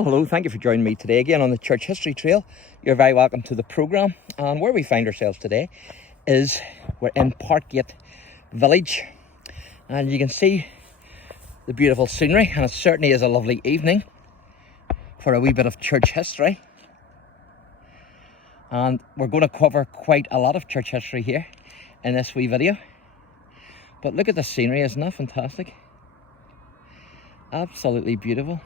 Well, hello, thank you for joining me today again on the Church History Trail. You're very welcome to the programme. And where we find ourselves today is we're in PARKGATE village. And you can see the beautiful scenery, and it certainly is a lovely evening for a wee bit of church history. And we're going to cover quite a lot of church history here in this wee video. But look at the scenery, isn't that fantastic? Absolutely beautiful.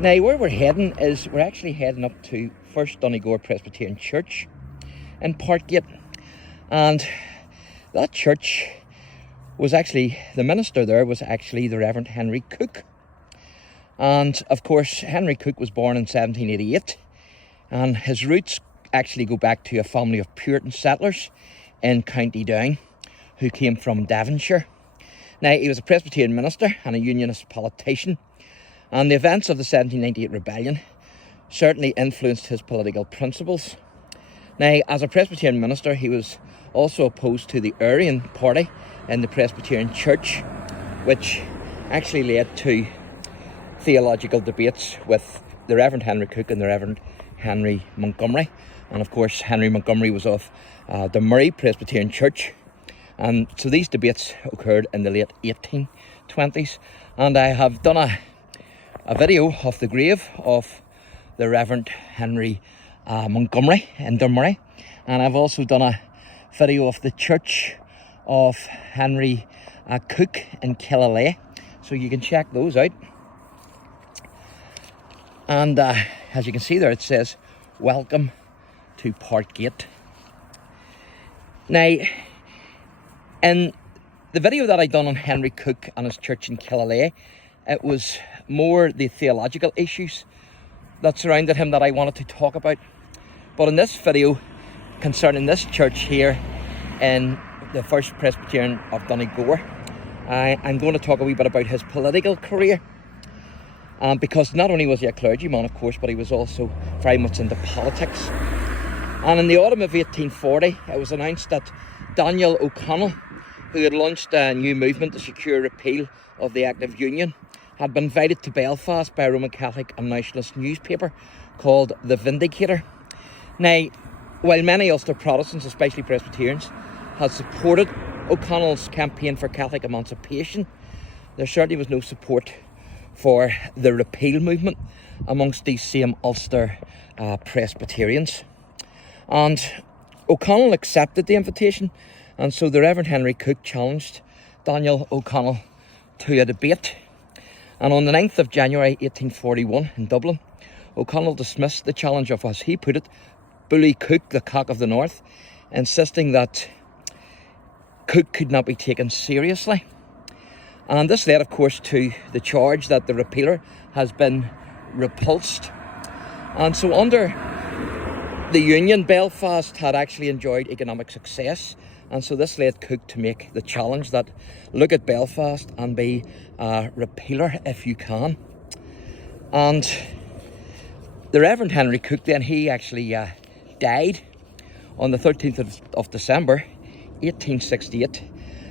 Now, where we're heading is we're actually heading up to First Donegore Presbyterian Church in PARKGATE, and that church was actually, the minister there was actually the Reverend Henry Cook. And of course, Henry Cook was born in 1788, and his roots actually go back to a family of Puritan settlers in County Down who came from Devonshire. Now, he was a Presbyterian minister and a Unionist politician, and the events of the 1798 rebellion certainly influenced his political principles. Now, as a Presbyterian minister, he was also opposed to the Arian party in the Presbyterian Church, which actually led to theological debates with the Reverend Henry Cook and the Reverend Henry Montgomery. And of course, Henry Montgomery was of the Murray Presbyterian Church. And so these debates occurred in the late 1820s. And I have done a video of the grave of the Reverend Henry Montgomery in Donegore, and I've also done a video of the church of Henry Cook in Killalay, so you can check those out. And as you can see there, it says "Welcome to PARKGATE." Now, in the video that I done on Henry Cook and his church in Killalay, it was more the theological issues that surrounded him that I wanted to talk about. But in this video concerning this church here in the First Presbyterian of Donegore, I'm going to talk a wee bit about his political career. Because not only was he a clergyman, of course, but he was also very much into politics. And in the autumn of 1840, it was announced that Daniel O'Connell, who had launched a new movement to secure repeal of the Act of Union, had been invited to Belfast by a Roman Catholic and nationalist newspaper called The Vindicator. Now, while many Ulster Protestants, especially Presbyterians, had supported O'Connell's campaign for Catholic emancipation, there certainly was no support for the repeal movement amongst these same Ulster Presbyterians. And O'Connell accepted the invitation, and so the Reverend Henry Cook challenged Daniel O'Connell to a debate. And on the 9th of January 1841 in Dublin, O'Connell dismissed the challenge of, as he put it, Bully Cook, the cock of the north, insisting that Cook could not be taken seriously. And this led, of course, to the charge that the repealer has been repulsed. And so under the Union, Belfast had actually enjoyed economic success. And so this led Cook to make the challenge that look at Belfast and be a repealer if you can. And the Reverend Henry Cook then, he actually died on the 13th of December 1868,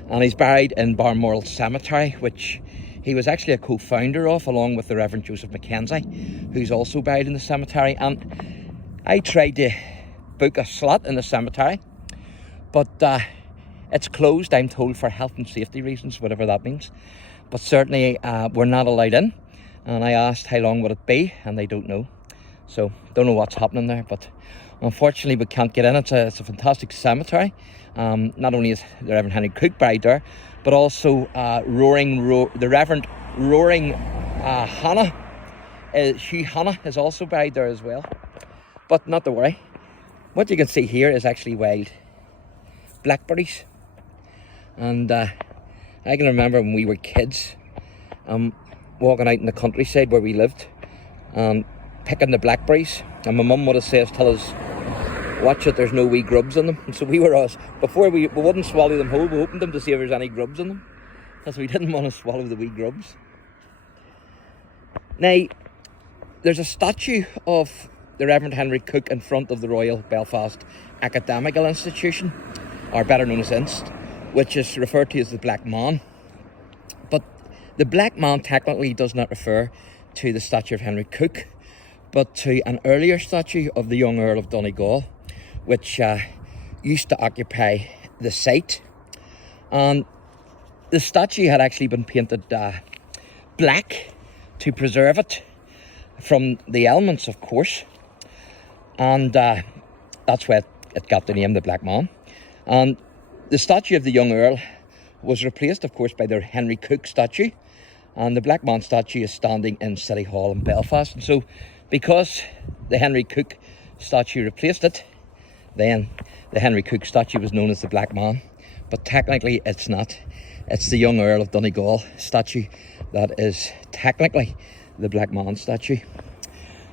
and he's buried in Balmoral Cemetery, which he was actually a co-founder of, along with the Reverend Joseph Mackenzie, who's also buried in the cemetery. And I tried to book a slot in the cemetery, but it's closed, I'm told, for health and safety reasons, whatever that means. But certainly we're not allowed in, and I asked how long would it be, and they don't know. So don't know what's happening there, but unfortunately we can't get in. It's a fantastic cemetery. Not only is the Reverend Henry Cook buried there, but also the Reverend Roaring Hannah, Hugh Hannah, is also buried there as well. But not to worry. What you can see here is actually wild blackberries. And I can remember when we were kids, walking out in the countryside where we lived, picking the blackberries, and my mum would have said, tell us, watch it, there's no wee grubs in them. And so we were before we wouldn't swallow them whole, we opened them to see if there's any grubs in them, because we didn't want to swallow the wee grubs. Now, there's a statue of the Reverend Henry Cook in front of the Royal Belfast Academical Institution, or better known as INST, which is referred to as the Black Man. But the Black Man technically does not refer to the statue of Henry Cook, but to an earlier statue of the young Earl of Donegore, which used to occupy the site. And the statue had actually been painted black to preserve it from the elements, of course. And that's why it got the name the Black Man. And the statue of the young Earl was replaced, of course, by the Henry Cook statue. And the Black Man statue is standing in City Hall in Belfast. And so, because the Henry Cook statue replaced it, then the Henry Cook statue was known as the Black Man. But technically, it's not. It's the young Earl of Donegore statue that is technically the Black Man statue.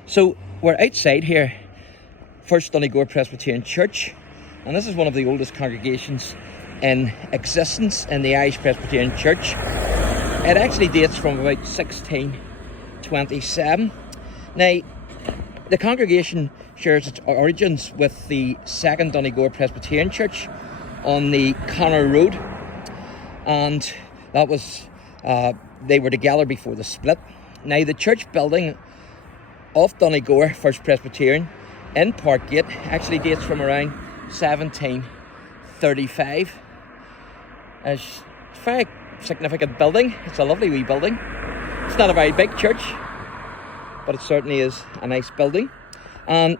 So, we're outside here, First Donegore Presbyterian Church. And this is one of the oldest congregations in existence in the Irish Presbyterian Church. It actually dates from about 1627. Now, the congregation shares its origins with the second Donegore Presbyterian Church on the Connor Road. And that was, they were together before the split. Now, the church building of Donegore First Presbyterian in Parkgate actually dates from around 1735. It's a very significant building. It's a lovely wee building. It's not a very big church, but it certainly is a nice building. And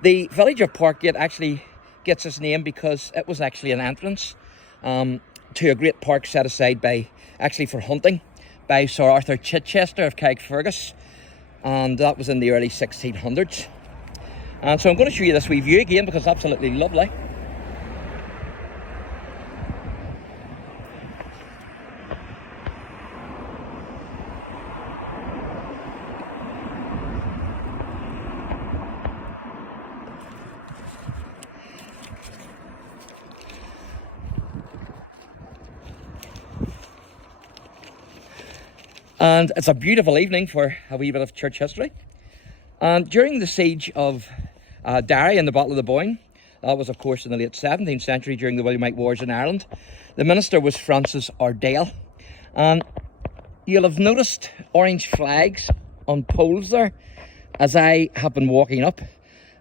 the village of Parkgate actually gets its name because it was actually an entrance to a great park set aside for hunting by Sir Arthur Chichester of Carrickfergus, and that was in the early 1600s. And so I'm going to show you this wee view again because it's absolutely lovely. And it's a beautiful evening for a wee bit of church history. And during the siege of Derry and the Battle of the Boyne, that was of course in the late 17th century during the Williamite Wars in Ireland, the minister was Francis Ardale. And you'll have noticed orange flags on poles there as I have been walking up.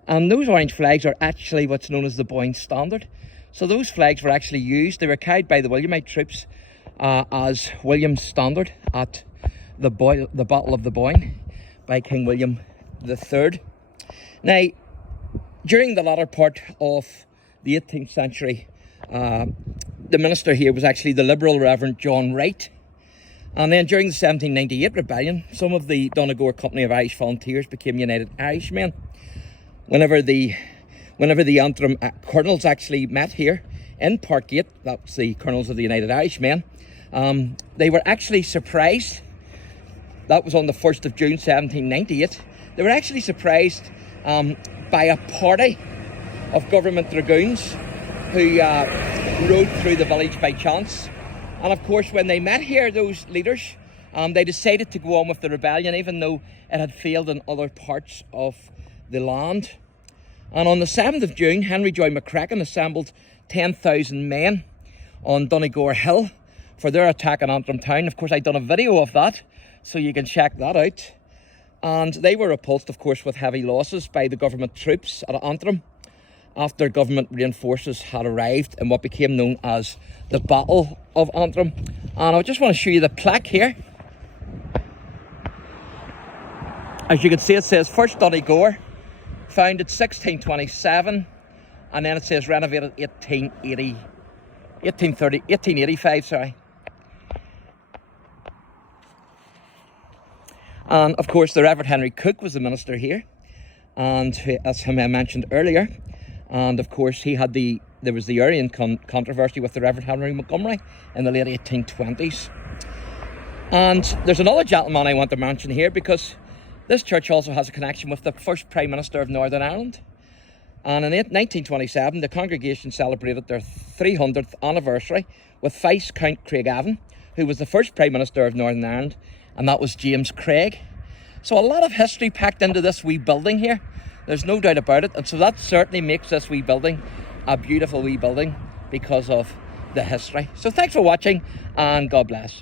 And those orange flags are actually what's known as the Boyne Standard. So those flags were actually used, they were carried by the Williamite troops as William's standard at the Battle of the Boyne by King William III. Now, during the latter part of the 18th century, the minister here was actually the Liberal Reverend John Wright. And then during the 1798 rebellion, some of the Donegore Company of Irish Volunteers became United Irishmen. Whenever the Antrim colonels actually met here in Parkgate, that was the colonels of the United Irishmen, they were actually surprised. That was on the 1st of June 1798. They were actually surprised by a party of government dragoons who rode through the village by chance. And of course, when they met here, those leaders, they decided to go on with the rebellion, even though it had failed in other parts of the land. And on the 7th of June, Henry Joy McCracken assembled 10,000 men on Donegore Hill for their attack on Antrim town. Of course, I've done a video of that, so you can check that out. And they were repulsed, of course, with heavy losses by the government troops at Antrim after government reinforcements had arrived in what became known as the Battle of Antrim. And I just want to show you the plaque here. As you can see, it says First Donegore, founded 1627, and then it says renovated 1885, sorry. And of course, the Reverend Henry Cook was the minister here, and as him I mentioned earlier. And of course, there was the Arian controversy with the Reverend Henry Montgomery in the late 1820s. And there's another gentleman I want to mention here, because this church also has a connection with the first Prime Minister of Northern Ireland. And in 1927, the congregation celebrated their 300th anniversary with Vice Count Craigavon, who was the first Prime Minister of Northern Ireland, and that was James Craig. So a lot of history packed into this wee building here. There's no doubt about it. And so that certainly makes this wee building a beautiful wee building because of the history. So thanks for watching, and God bless.